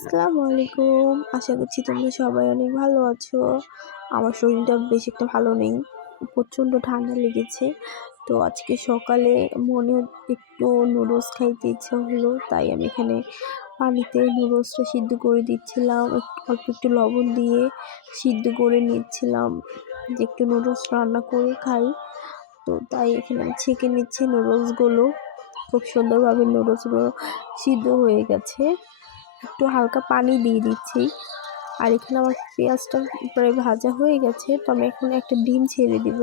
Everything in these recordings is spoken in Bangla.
আসসালামু আলাইকুম। আশা করছি তোমরা সবাই অনেক ভালো আছো। আমার শরীরটা বেশ একটা ভালো নেই। প্রচণ্ড ঠান্ডা লেগেছে। তো আজকে সকালে মনে একটু নুডলস খাইতে ইচ্ছা হলো। তাই আমি এখানে পানিতে নুডলসটা সিদ্ধ করে দিচ্ছিলাম। অল্প একটু লবণ দিয়ে সিদ্ধ করে নিচ্ছিলাম যে একটু নুডলস রান্না করে খাই। তো তাই এখানে আমি ছেঁকে নিচ্ছি নুডলসগুলো। খুব সুন্দরভাবে নুডলসগুলো সিদ্ধ হয়ে গেছে। একটু হালকা পানি দিয়ে দিচ্ছি। আর এখানে আমার পেঁয়াজটা প্রায় ভাজা হয়ে গেছে। তো আমি এখন একটা ডিম ছেড়ে দিব।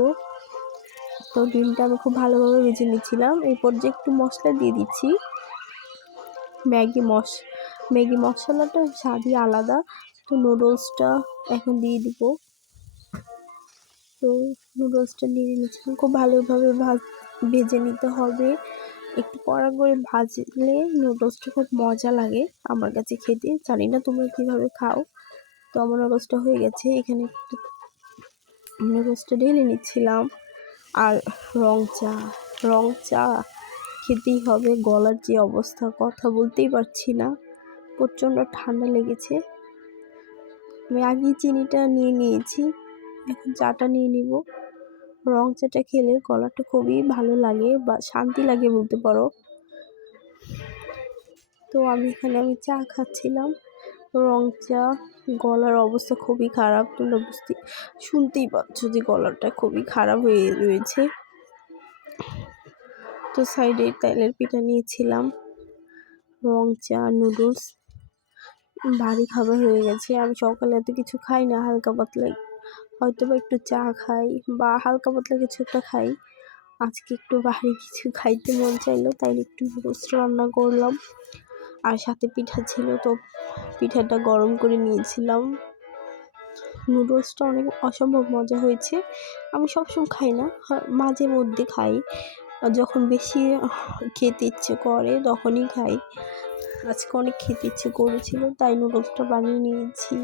তো ডিমটা আমি খুব ভালোভাবে ভেজে নিচ্ছিলাম। এই পর্যায়ে একটু মশলা দিয়ে দিচ্ছি। ম্যাগি মশলাটা স্বাদই আলাদা। তো নুডলসটা এখন দিয়ে দিব। তো নুডলসটা নিয়ে নিচ্ছিলাম। খুব ভালোভাবে ভেজে নিতে হবে। একটু কড়া করে ভাজলে নুডলসটা খুব মজা লাগে আমার কাছে খেতে। জানি না তোমরা কীভাবে খাও। তো আমার নুডলসটা হয়ে গেছে। এখানে একটু নুডলসটা ঢেলে নিচ্ছিলাম। আর রং চা খেতেই হবে। গলার যে অবস্থা, কথা বলতেই পারছি না, প্রচণ্ড ঠান্ডা লেগেছে। আমি আগেই চিনিটা নিয়ে নিয়েছি, এখন চাটা নিয়ে নিব। রং চাটা খেলে গলাটা খুবই ভালো লাগে বা শান্তি লাগে বলতে পারো। তো আমি চা খাচ্ছিলাম, রং চা। গলার অবস্থা খুবই খারাপ, তোমরা শুনতেই পাচ্ছ যে গলাটা খুবই খারাপ হয়ে রয়েছে। তো সাইডে তেলের পিঠা নিয়েছিলাম, রং চা, নুডলস। ভারী খাবার হয়ে গেছে। আমি সকালে এত কিছু খাই না, হালকা পাতলা হয়তো বা একটু চা খাই বা হালকা পাতলা কিছু একটা খাই। আজকে একটু ভারী কিছু খাইতে মন চাইলো, তাই একটু নুডলস রান্না করলাম। আর সাথে পিঠা ছিল, তো পিঠাটা গরম করে নিয়েছিলাম। নুডলসটা অনেক অসম্ভব মজা হয়েছে। আমি সবসময় খাই না, মাঝে মধ্যে খাই। যখন বেশি খেতে ইচ্ছে করে তখনই খাই। আজকে অনেক খেতে ইচ্ছে করেছিল, তাই নুডলসটা বানিয়ে নিয়েছি।